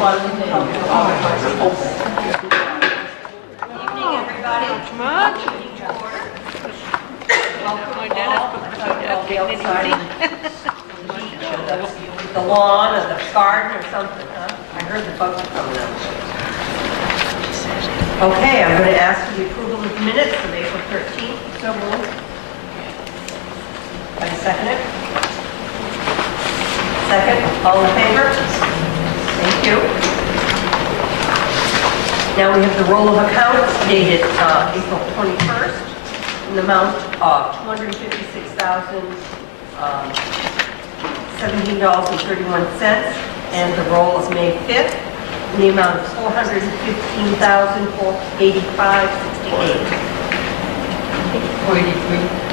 Evening, everybody. Much. My dentist put the lawn or the garden or something, huh? I heard the bugs were coming out. Okay, I'm going to ask for the approval of the minutes of April 13th. So moved. I second it. Second. All in favor? Thank you. Now we have the roll of accounts dated April 21st in the amount of $256,017.31, and the roll of May 5th in the amount of $415,485.68. 483.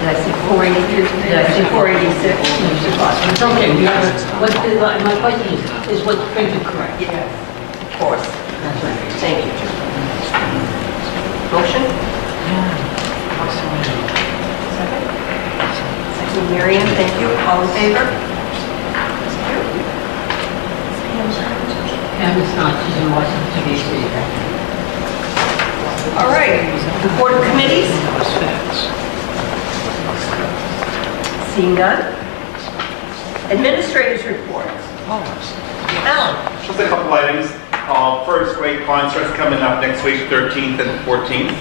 Did I say 483? Did I say 486? It's okay. My question is what's printed correct? Yes, of course. That's right. Thank you. Motion? Second? Second, Miriam, thank you. All in favor? Pam is not. She's in Washington, D.C. All right. The board of committees? Seeing none? Administrators reports. Alan? Just a couple items. First grade concerts coming up next week, 13th and 14th.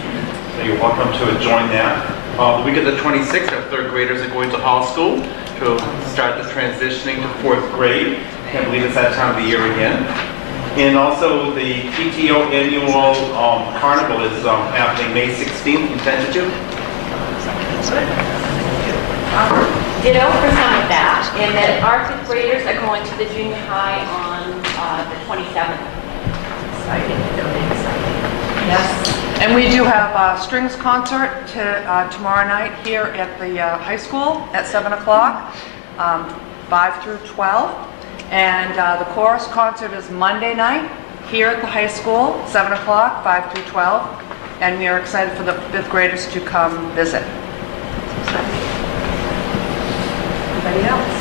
So you're welcome to join that. The week of the 26th, our third graders are going to Hall School to start the transitioning to fourth grade. Can't believe it's that time of the year again. And also the PTO annual carnival is happening May 16th from 10 to 2. Ditto for some of that, and that our fifth graders are going to the junior high on the 27th. Exciting. Exciting. Yes. And we do have a strings concert tomorrow night here at the high school at 7 o'clock, 5 through 12. And the chorus concert is Monday night here at the high school, 7 o'clock, 5 through 12. And we are excited for the fifth graders to come visit. Anybody else?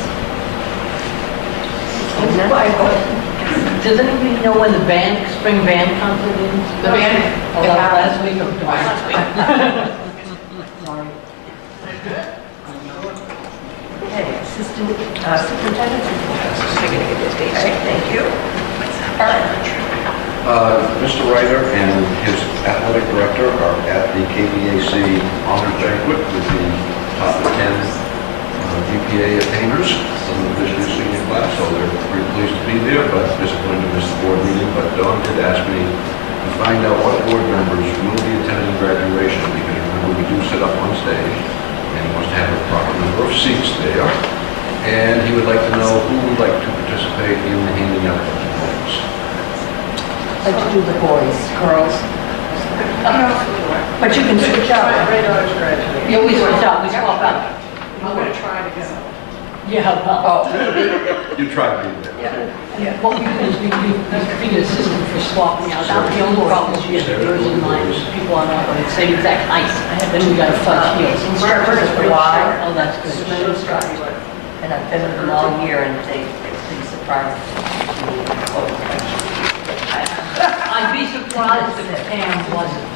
Does anybody know when the spring band concert is? The band? Oh, that was last week or last week? Sorry. Okay, Assistant Superintendent report. Okay, thank you. Mr. Reiter and his athletic director are at the KBAC honor banquet with the top 10 GPA attainers from the Division Senior class, so they're pretty pleased to be there, but disappointed to miss the board meeting. But Don did ask me to find out what board members will be attending graduation, because remember we do sit up on stage, and he wants to have a proper number of seats there. And he would like to know who would like to participate in the handing out of diplomas. Like to do the boys, girls. But you can switch out. Yeah, we switch out, we swap out. I'm going to try to go. Yeah, well, You try to be there. what we do is we be an assistant for swapping out. The only problem is we have yours and mine, people are not the same exact height. Then we got to fudge heels. Instructors for a while. Oh, that's good. And I've been with them all year, and they're pretty surprised. I'd be surprised if Pam wasn't.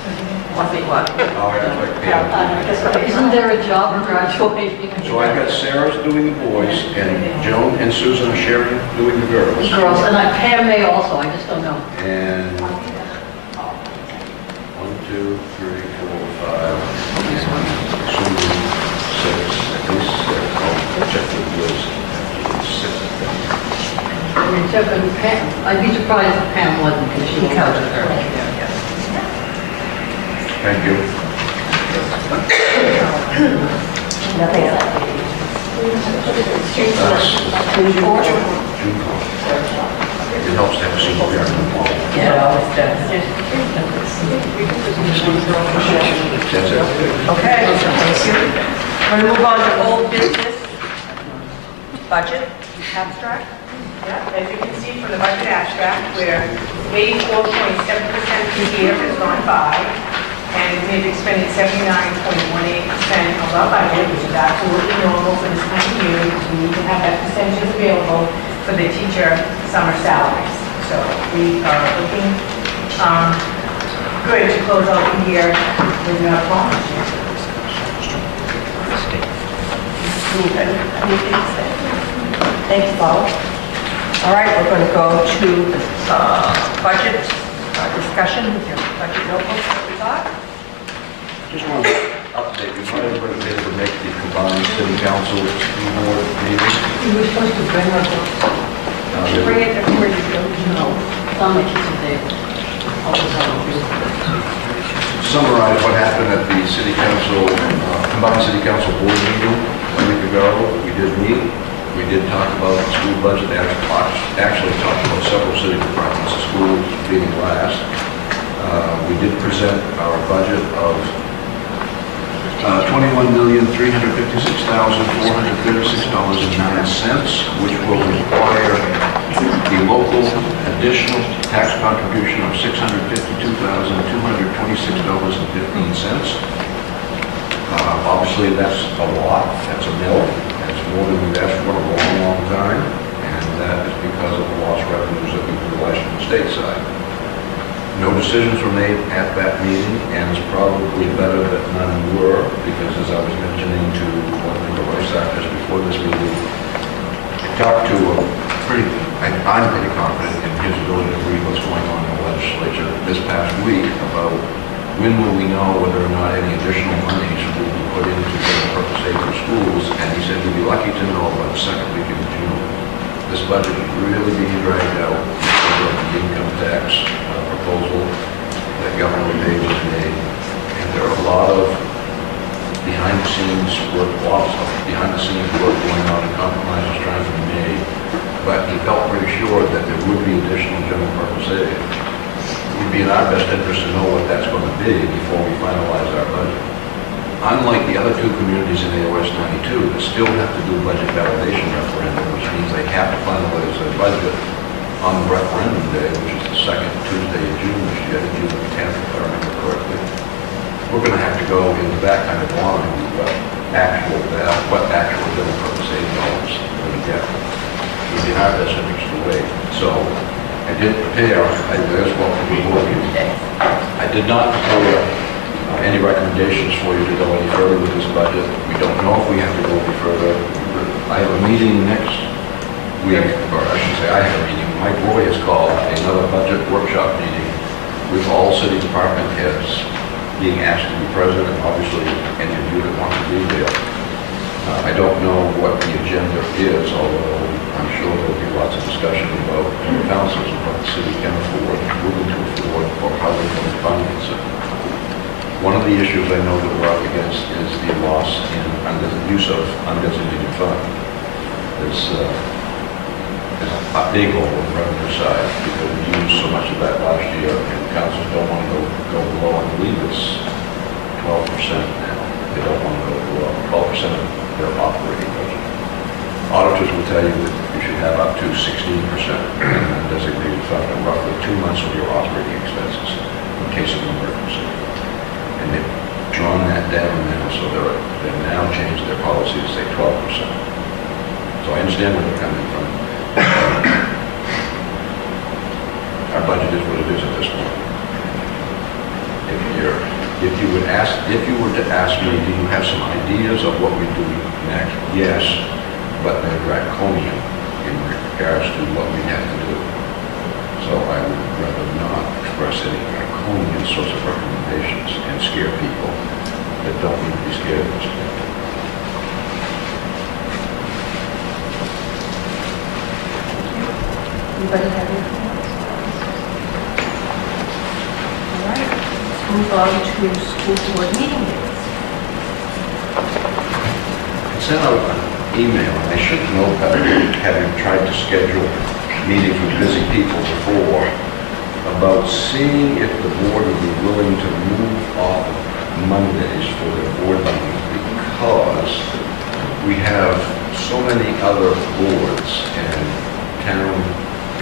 What? Oh, yeah, like Pam. Isn't there a job in graduating? So I've got Sarah's doing the boys, and Joan and Susan are sharing doing the girls. Girls, and Pam may also, I just don't know. And 1, 2, 3, 4, 5, Susan, 6, at least 6. I'll check the list. 6 of them. I mean, so Pam, I'd be surprised if Pam wasn't, because she Counted her. Thank you. Nothing else. That's June 4th? June 4th. It helps to have a senior parent involved. Yeah, it always does. That's it. Okay, thank you. We're going to move on to old business. Budget, abstract. Yeah, as you can see from the budget abstract, where 84.7% per year has gone by, and we've expended 79.18% of our budget, which is absolutely normal for this time of year, because we need to have that percentage available for the teacher summer salaries. So we are looking good to close out the year with no problems. Thanks, Paul. All right, we're going to go to the budget discussion with your budget notebooks that we got. Just want to update you, not everybody was able to make the combined city council school board meeting. We were supposed to bring our books. Bring it everywhere you go. No, it's on my kitchen table. I'll just have it. Summarize what happened at the city council, combined city council board meeting a week ago. We did meet, we did talk about the school budget, they actually talked about several city departments, the school being last. We did present our budget of $21,356,436.09, which will require the local additional tax contribution of $652,226.15. Obviously, that's a lot. That's a mill. That's more than we've asked for in a long, long time, and that is because of the lost revenues that we realized from the state side. No decisions were made at that meeting, and it's probably better that none were, because as I was mentioning to one of the vice actors before this meeting, I talked to I'm pretty confident in his ability to read what's going on in the legislature this past week about when will we know whether or not any additional monies will be put into general purpose aid for schools, and he said we'd be lucky to know by the second week in June. This budget is really being dragged out because of the income tax proposal that Governor Day was made, and there are a lot of behind-the-scenes work going on and compromises trying to be made, but he felt pretty sure that there would be additional general purpose aid. It would be in our best interest to know what that's going to be before we finalize our budget. Unlike the other two communities in AOS 92 that still have to do budget validation referendum, which means they have to finalize their budget on the referendum day, which is the second Tuesday of June this year, June the 10th, if I remember correctly. We're going to have to go into that kind of line what actual general purpose aid dollars we're going to get. It would be in our best interest to wait. So I did prepare, there's what we will do. I did not prepare any recommendations for you to go any further with this budget. We don't know if we have to go any further. I have a meeting next week, or I should say I have a meeting. Mike Roy has called another budget workshop meeting with all city department heads being asked to be present, and obviously any of you that want to be there. I don't know what the agenda is, although I'm sure there'll be lots of discussion about the councils and what the city can afford, willing to afford, or how they're going to finance it. One of the issues I know that we're up against is the loss in the use of undesignated fund. There's a big hole on the revenue side because we used so much of that last year, and councils don't want to go below. I believe it's 12% now. They don't want to go below 12% of their operating budget. Auditors will tell you that you should have up to 16% undesignated fund, or roughly 2 months of your operating expenses in case of an emergency. And they've drawn that down now, so they've now changed their policy to say 12%. So I understand where they're coming from. Our budget is what it is at this point. If you were to ask me, do you have some ideas of what we do next? Yes, but they're draconian in regards to what we have to do. So I would rather not express any draconian sorts of recommendations and scare people that don't need to be scared at this point. Anybody have anything else? All right, let's move on to school board meeting dates. I sent out an email, and I should know better, having tried to schedule meetings with busy people before, about seeing if the board would be willing to move off Mondays for their board meetings, because we have so many other boards and town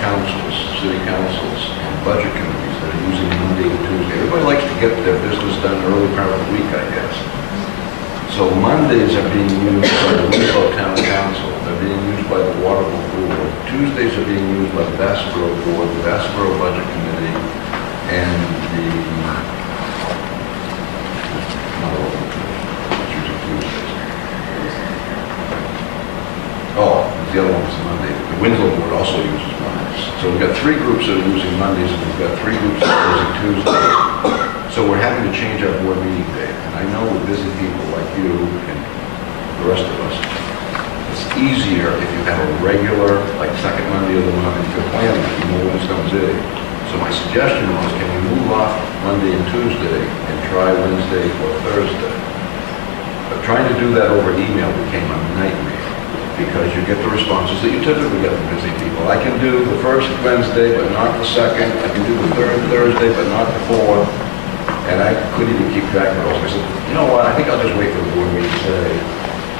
councils, city councils, and budget committees that are using Monday and Tuesday. Everybody likes to get their business done early part of the week, I guess. So Mondays are being used by the Waterville Town Council, they're being used by the Waterville Board Tuesdays are being used by the Bassboro Board, the Bassboro Budget Committee, and the, not all of them, it's using Tuesdays. Oh, the other one was Monday. The Winslow Board also uses Mondays. So we've got 3 groups that are using Mondays, and we've got 3 groups that are using Tuesdays. So we're having to change our board meeting date. And I know with busy people like you and the rest of us, it's easier if you have a regular, like second Monday of the month, and you can plan that, you know when it's going to be. So my suggestion was, can we move off Monday and Tuesday and try Wednesday or Thursday? But trying to do that over email became a nightmare, because you get the responses that you typically get from busy people. I can do the first Wednesday, but not the second. I can do the third Thursday, but not the fourth. And I couldn't even keep track of those. I said, you know what, I think I'll just wait for the board meeting today.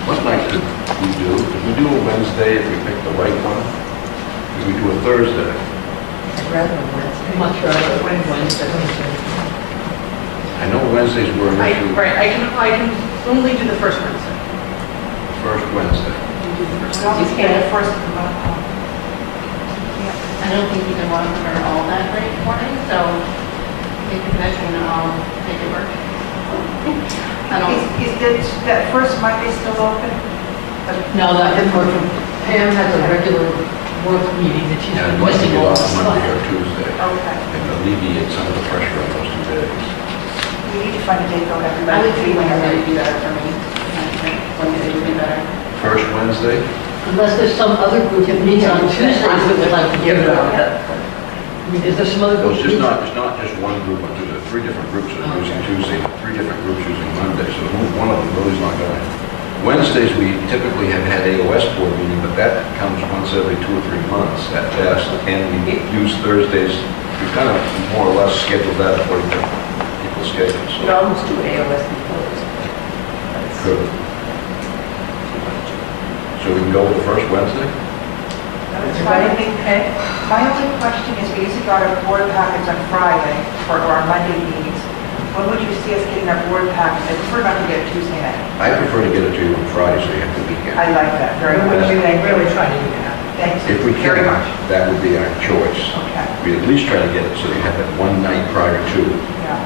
What night did we do? Did we do a Wednesday if we picked the right one? Did we do a Thursday? I'd rather Wednesday. Much rather Wednesday. I know Wednesdays were an issue. Right, I can only do the first Wednesday. First Wednesday. You can't first of the month. I don't think you can run for all that late morning, so if you mention, I'll make it work. I don't, Is that first Monday still open? No, that didn't work. Pam has a regular work meeting that she's And I'd like to missing get all the off Monday stuff. or Tuesday Okay. and alleviate some of the pressure on those 2 days. We need to find a date though, I everybody. would think Wednesday would be better for me. I think Wednesday would be better. First Wednesday? Unless there's some other group that meets on Tuesdays that would like to give it up. I mean, is there some other Well, group? it's not just one group on Tuesday. 3 different groups are using Tuesday, 3 different groups using Monday, so one of them really is not going. Wednesdays, we typically have had AOS board meeting, but that comes once every 2 or 3 months at best, and we use Thursdays. We kind of more or less schedule that according to people's schedules. We could almost do AOS before this. Good. So we can go with the first Wednesday? Everybody okay? My only question is, we usually got our board packets on Friday for our Monday meetings. When would you see us getting our board packets? I prefer not to get it Tuesday night. I prefer to get it to you on Friday, so you have the weekend. I like that very much. Thank you. Really try to do that. Thanks If we very can, much. that would be our choice. Okay, We at least try to get it so you have it one night prior to. yeah.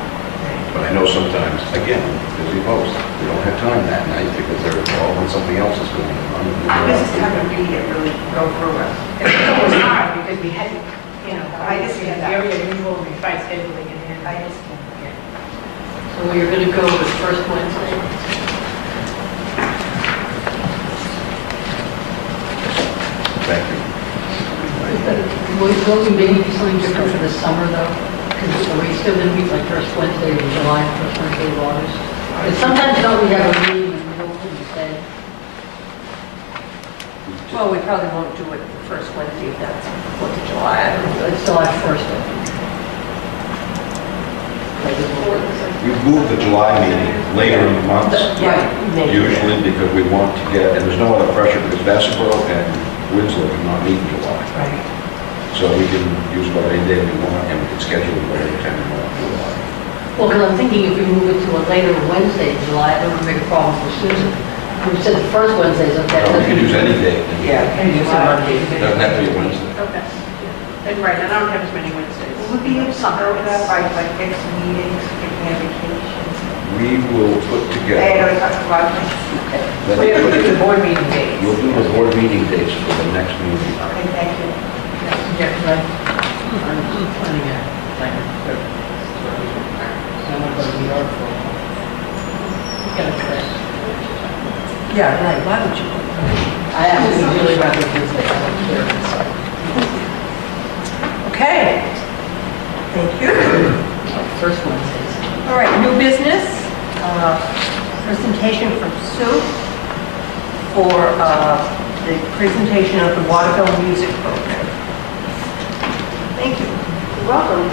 But I know sometimes, again, busy folks, we don't have time that night because they're involved in something else that's going on. This is time to read it, really go through it. It was hard because we hadn't, I understand that. very unusual, we tried scheduling it in. I understand. So you're going to go with first Wednesday? Thank you. Will we maybe do something different for the summer though? Because are we still going to meet like first Wednesday of July, first Wednesday of August? But sometimes don't we have a meeting in the middle of the day? Well, we probably won't do it the first Wednesday if that's 4th of July. I don't know. It's July 1st, I think. We've moved the July meeting later in the months, Yeah, maybe. usually because we want to get, and there's no other pressure because Bassboro and Winslow cannot meet in July. Right. So we can use about any day we want and we can schedule it whatever time we want in July. Well, because I'm thinking if we move it to a later Wednesday in July, that would make a problem for Susan. We said the first Wednesday is okay. No, we can use any day. Yeah, and use it Monday. Doesn't have to be a Wednesday. Okay. And right, I don't have as many Wednesdays. Will we be able to go that by like next meetings, if we have vacations? We will put I together. know, it's not let's We have to put- do the board meeting dates. We'll do the board meeting dates for the next meeting. Okay, thank you. Yeah, because I'm planning a, like, I'm not going to be hard for. Got a trip. Yeah, right, why would you? I actually really rather Wednesday, I don't care. Okay. Thank you. First Wednesdays. All right, new business, presentation from Sue for the presentation of the Waterville Music Program. Thank you. You're welcome.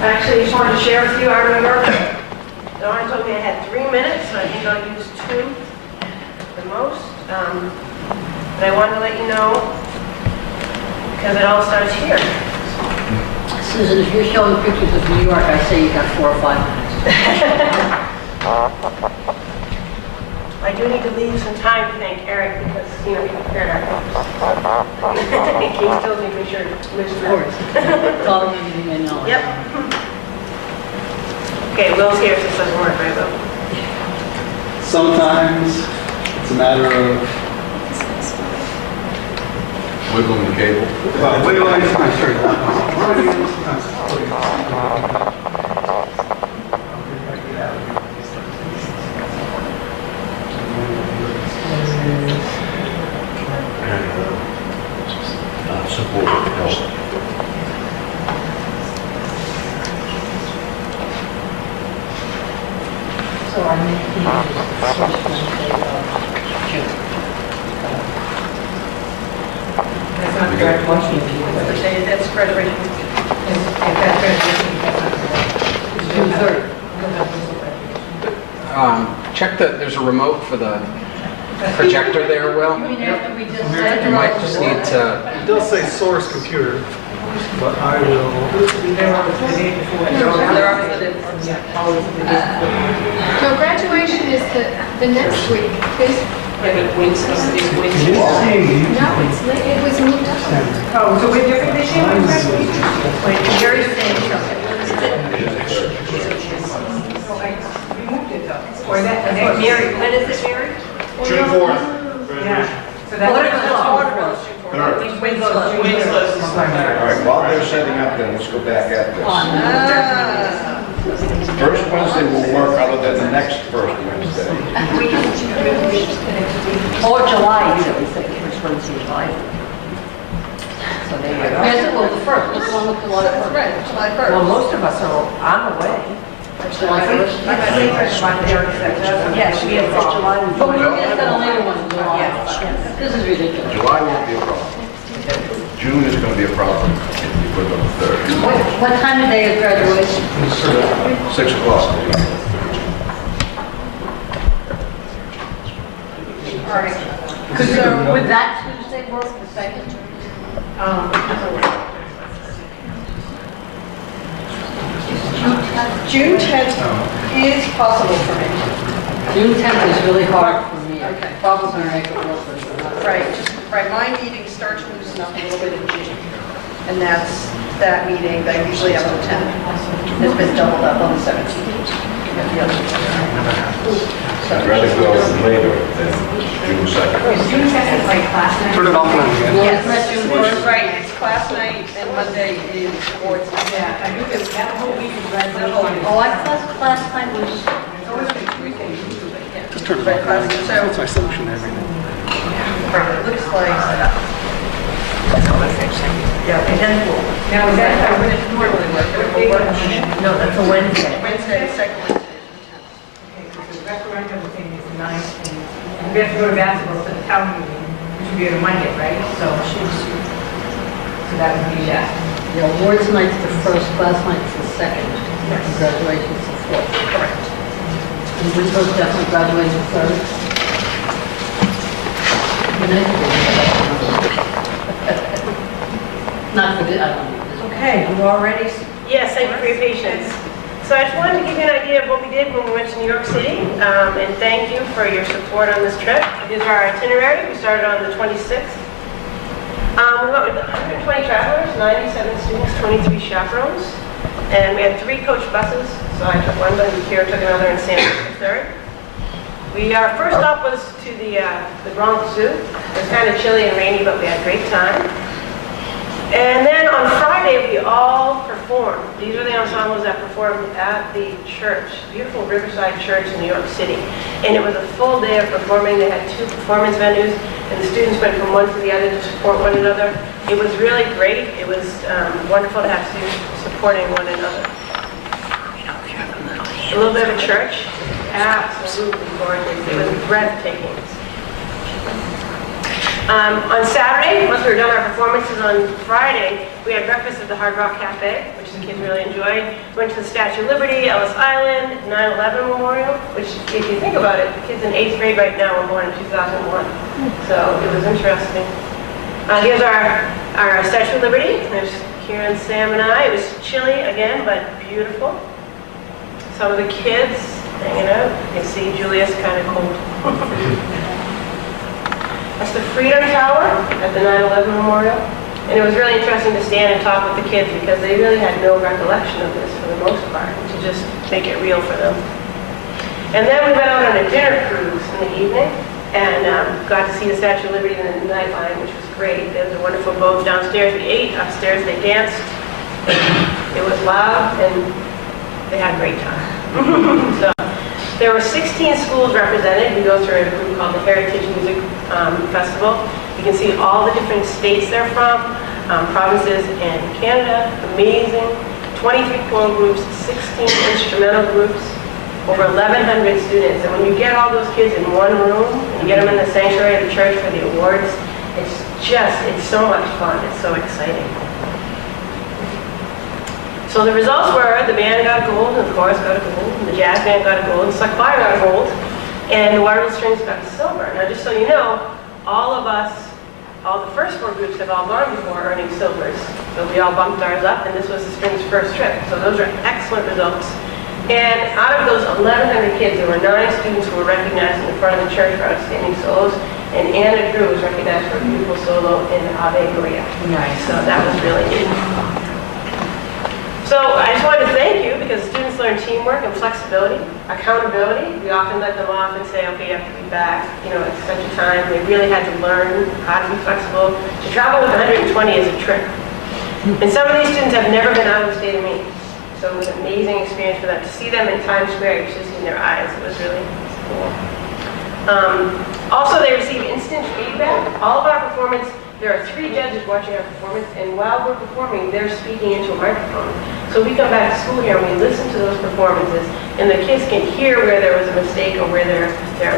Actually, I just wanted to share with you, I remember Dawn told me I had 3 minutes, and I think I'll use 2 the most. But I wanted to let you know, because it all starts here. Susan, if you're showing pictures of New York, I say you got 4 or 5 minutes. I do need to leave some time to thank Eric because, he prepared our papers. He still needs to make sure it lives Of through. course. Call me and you know. Yep. Okay, Will's here, so this doesn't work, right, Will? Sometimes it's a matter of Wiggling the cable. wiggling. Support help. So our next meeting is the first Wednesday of June. That's not the graduation. That's graduation. If that's graduation, that's not graduation. It's June 3rd. Check that there's a remote for the projector there, Will. I mean, after we just said. You might just need to, It does say source computer, but I will. So graduation is the next week. No, it was moved up. Oh, so we're different this year? Wait, Jerry's saying something. We moved it though. Or that's what Mary, when is it, Mary? June 4th. Yeah. So that's Waterville. Third. Winslow's. All right, while they're setting up then, let's go back at this. First Wednesday will work other than the next first Wednesday. Or July, we said, first Wednesday in July. So there you go. Yes, well, the first, let's go with July 1st. Right, July Well, 1st. most of us are on the way. July 1st. Yes, we have July. But we're going to get a later one in July. Yes. This is ridiculous. July won't be a problem. June is going to be a problem if you put it on the third. What time of day is graduation? 6 o'clock. Would that Tuesday work, the second? June 10th is possible for me. June 10th is really hard for me. Okay. Probably going to make it work, but it's not. Right, my meetings start to loosen up a little bit in June. And that's that meeting that I usually have on the 10th. Has been doubled up on the 17th. I'd rather go later than June 2nd. June 2nd is like class night. Turn it off now. Yes, that's June 1st. Right, it's class night and Monday is sports. Yeah, I do this, that whole week is graduation. Oh, I thought last time was, Just turn it off now. That's my solution to everything. Right, it looks like, Yeah, and then we'll, Now, is that, when it's normally work? What day is it? no, that's a Wednesday. Wednesday, second Wednesday. Okay, because the referendum thing is the 9th, and we have to go to basketball for the town meeting, which would be on a Monday, right? So that would be that. the awards night's the first, class night's the second, and graduation's the fourth. Correct. And Winslow's definitely graduating the third. And I think it's not for the, I don't know. Okay, you all ready? Yes, thank you for your patience. So I just wanted to give you an idea of what we did when we went to New York City, and thank you for your support on this trip. Here's our itinerary. We started on the 26th. We went with 120 travelers, 97 students, 23 chaperones, and we had 3 coach buses. So I took one, but Kira took another, and Sam took the third. Our first stop was to the Bronx Zoo. It was kind of chilly and rainy, but we had a great time. And then on Friday, we all performed. These are the ensembles that performed at the church, beautiful Riverside Church in New York City. And it was a full day of performing. They had 2 performance venues, and the students went from one to the other to support one another. It was really great. It was wonderful to have students supporting one another. A little bit of a church, absolutely gorgeous. It was breathtaking. On Saturday, once we were done our performances on Friday, we had breakfast at the Hard Rock Cafe, which the kids really enjoyed. Went to the Statue of Liberty, Ellis Island, 9/11 Memorial, which, if you think about it, the kids in 8th grade right now were born in 2001. So it was interesting. Here's our Statue of Liberty. There's Kira and Sam and I. It was chilly again, but beautiful. Some of the kids hanging out. You can see Julia's kind of cold. That's the Freedom Tower at the 9/11 Memorial. And it was really interesting to stand and talk with the kids because they really had no recollection of this for the most part, to just make it real for them. And then we went out on a dinner cruise in the evening and got to see the Statue of Liberty in the night line, which was great. There was a wonderful boat downstairs. We ate, upstairs they danced. It was loud and they had a great time. So there were 16 schools represented. We go through a group called the Heritage Music Festival. You can see all the different states they're from, provinces in Canada, amazing. 23 choral groups, 16 instrumental groups, over 1,100 students. And when you get all those kids in one room, and you get them in the sanctuary of the church for the awards, it's so much fun. It's so exciting. So the results were the band got gold, and the chorus got a gold, and the jazz band got a gold, and the Select Choir got a gold, and the Waterville Strings got a silver. Now just so you know, all of us, all the first four groups have all gone before earning silvers. So we all bumped ours up, and this was the Strings' first trip. So those are excellent results. And out of those 1,100 kids, there were 9 students who were recognized in the front of the church for outstanding solos, and Anna Drew was recognized for a beautiful solo in Ave Maria. Nice. So that was really neat. So I just wanted to thank you because students learn teamwork and flexibility, accountability. We often let them off and say, okay, you have to be back, at such a time. They really had to learn how to be flexible. To travel with 120 is a trip. And some of these students have never been out of the state of Maine. So it was an amazing experience for them. To see them in Times Square, you should have seen their eyes. It was really cool. Also, they receive instant feedback. All of our performance, there are 3 judges watching our performance, and while we're performing, they're speaking into a microphone. So we come back to school here and we listen to those performances, and the kids can hear where there was a mistake or where their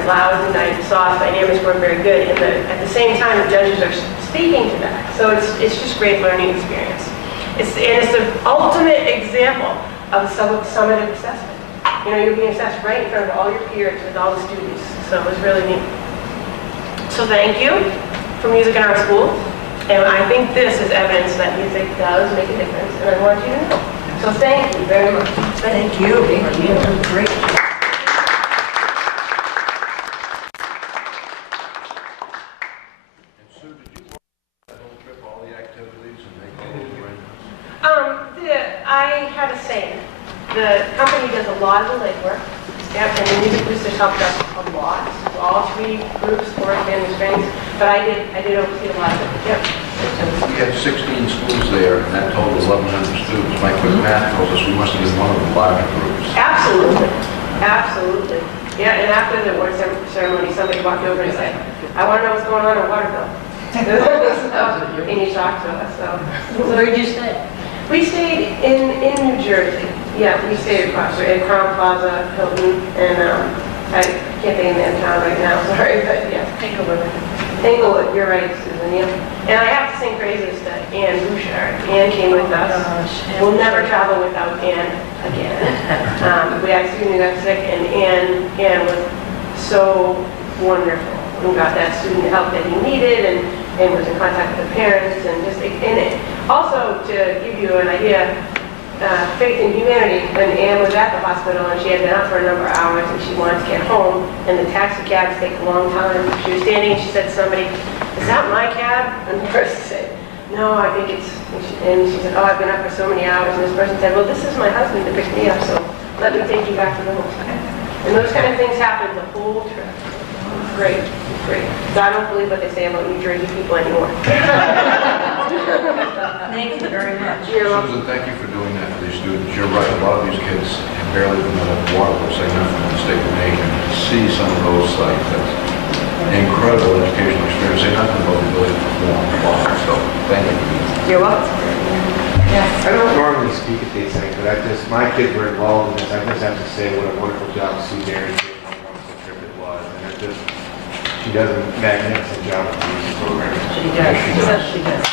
loud and soft dynamics weren't very good. And at the same time, the judges are speaking to that. So it's just great learning experience. It's the ultimate example of a summative assessment. You're being assessed right in front of all your peers with all the students. So it was really neat. So thank you for music in our schools. And I think this is evidence that music does make a difference. And I want you to know. So thank you very much. Thank you. Thank you. Great. And Sue, did you work that whole trip, all the activities, and make all those arrangements? I had a say in it. The company does a lot of the legwork. Yep, and the music boosters helped us a lot. So all 3 groups worked in the strings, but I did oversee a lot of it. Yep. We had 16 schools there, and that totaled 1,100 students. My quick math tells us we must have been one of the larger groups. Absolutely. Absolutely. Yeah, and after the award ceremony, somebody walked over and said, I want to know what's going on in Waterville. And you talked to us. So Where did you stay? we stayed in New Jersey. Yeah, we stayed across at Crown Plaza, Hilton, and I can't think of the name of town right now, sorry, but yeah. Englewood, you're right, Susan, yeah. And I have to sing praises to Ann Bouchard. Ann came with us. We'll never travel without Ann again. We had a student who got sick, and Ann was so wonderful. We got that student the help that he needed, and was in contact with the parents, and also to give you an idea, faith in humanity, when Anne was at the hospital and she had been out for a number of hours and she wanted to get home, and the taxi cabs take a long time. She was standing and she said to somebody, is that my cab? And the person said, no, I think it's, and she said, oh, I've been up for so many hours. And this person said, well, this is my husband to pick me up, so let me take you back to the hotel. And those kind of things happened the whole trip. Great, great. So I don't believe what they say about New Jersey people anymore. Thank you very much. You're welcome. Susan, thank you for doing that for these students. You're right, a lot of these kids have barely been out of Waterville, say nothing in the state of Maine, and to see some of those sites, that's an incredible educational experience, say nothing about the ability to perform live, so thank you. You're welcome. I don't normally speak at these things, but my kids were involved in this. I just have to say what a wonderful job Sue Mary did, and what a wonderful trip it was. And she does a magnificent job with the music program. She does. She does.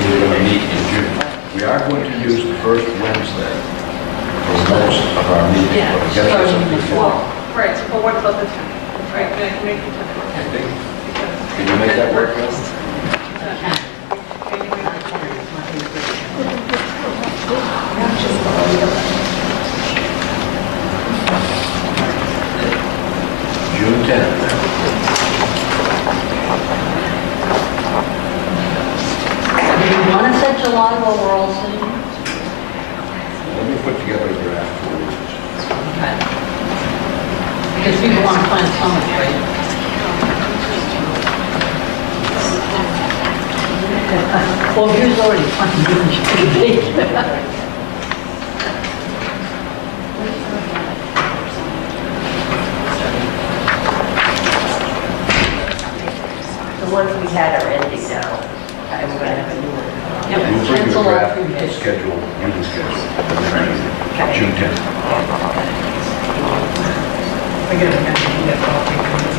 We're going to meet in June. We are going to use the first Wednesday for most of our meetings, but I guess that's up to you. Right, so but what about the 10th? Right, then I can make the 10th work. Can you make that work, Bill? June 10th. Do you want to set July while we're all sitting here? Let me put together a draft for you. Okay. Because people want to plan summer, right? Well, here's already planned, didn't you? The ones we had are ending now. I'm going to have a new one. Yep, We'll bring you cancel a all draft three days. schedule, meeting schedule, for the next meeting, June 10th. Again, I can get all three committees.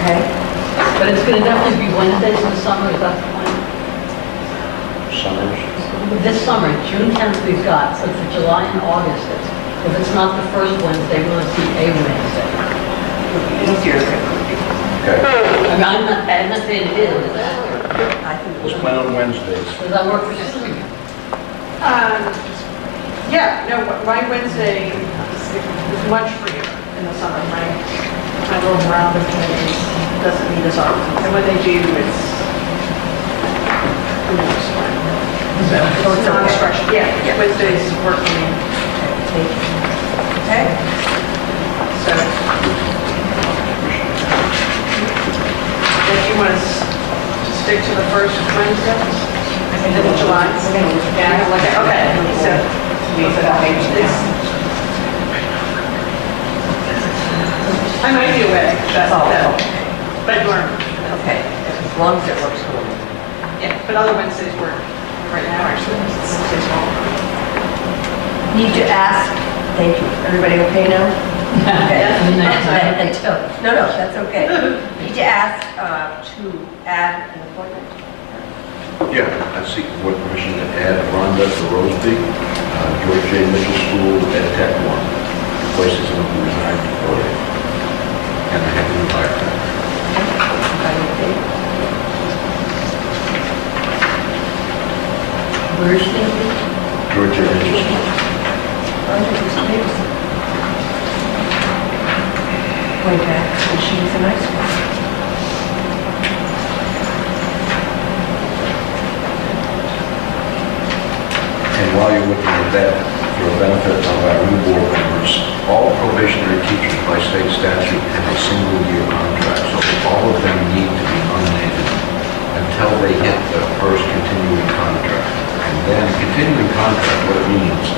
Okay? But it's going to definitely be Wednesdays in the summer, is that the plan? Summers. This summer, June 10th we've got, but for July and August, if it's not the first Wednesday, we'll see a Wednesday. It'll be easier if it would be. Okay. I mean, I'm not saying it is. I think it Let's would plan on Wednesdays. Does that work for you? Yeah, no, my Wednesday is much freer in the summer. My little round of committees doesn't need as often. And when they do, it's, who knows when. So it's not structured. Yeah, Wednesdays work for me. Okay? So if you want to stick to the first Wednesday, in July. Yeah, okay, so. I might be away, that's all. But you're, Okay, as long as it works for me. yeah, but other Wednesdays work right now, actually. Wednesdays won't. Need to ask, thank you, everybody okay now? Okay. No, that's okay. Need to ask to add an appointment. Yeah, I seek board permission to add Rhonda to Roseby, George J. Mitchell School, Ed Tech 1. Places in the resigned early. And I have to invite them. Where is she? George J. Mitchell School. Way back when she was in high school. And while you're looking at that, for the benefit of our new board members, all probationary teachers by state statute have a single-year contract, so all of them need to be nominated until they hit the first continuing contract. And then continuing contract, what it means,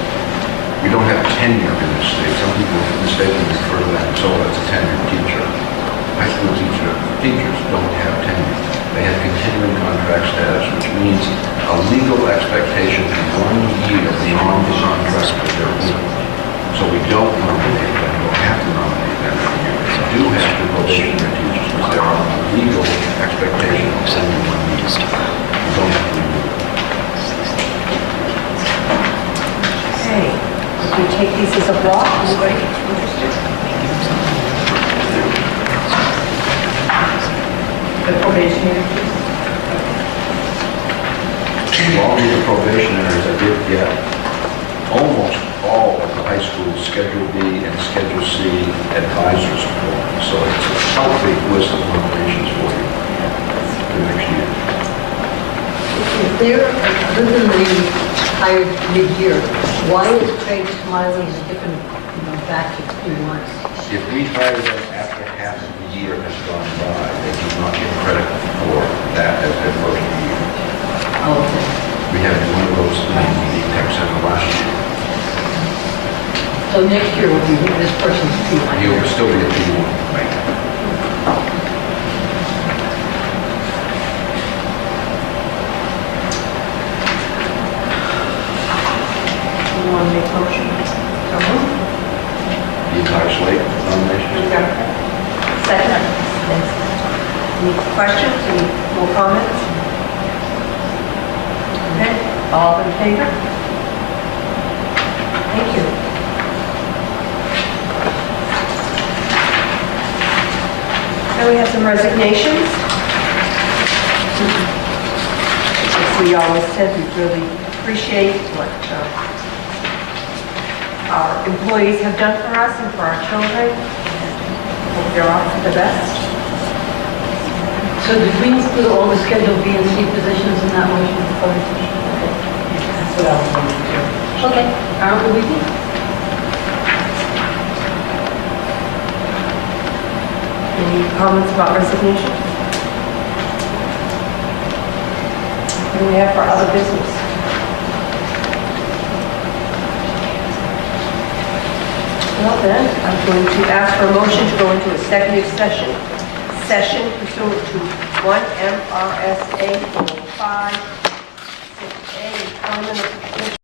we don't have tenure in this state. Some people mistakenly refer to that so as a tenured teacher. High school teachers don't have tenure. They have continuing contract status, which means a legal expectation for 1 year beyond the contract that they're in. So we don't nominate them, we don't have to nominate them every year. We do have to probationary teachers, because there are legal expectations of only 1 year. We don't have to remove it. Okay, if we take these as a block, anybody interested? The probationary. All of the probationaries, I did get almost all of the high school Schedule B and Schedule C advisors for. So it's a healthy list of nominations for you for next year. If they're, other than the hired mid-year, why is Craig Smiley's different, batch of 3 months? If we hire them after half of the year has gone by, they do not get credit for that as their first year. Oh, okay. We had one of those in the tech center last year. So next year will be this person's P1. He will still be a P1. You want to make a motion? So moved. The entire slate of nominations. Second. Any questions, any more comments? Okay, all in favor? And we have some resignations. As we always said, we really appreciate what our employees have done for us and for our children. Hope they're off for the best. So did we include all the Schedule B and C positions in that motion? That's what I was going to do. Okay. Aren't we with you? Any comments about resignation? What do we have for other business? Well then, I'm going to ask for a motion to go into executive session pursuant to 1 MRSA 456A, employment of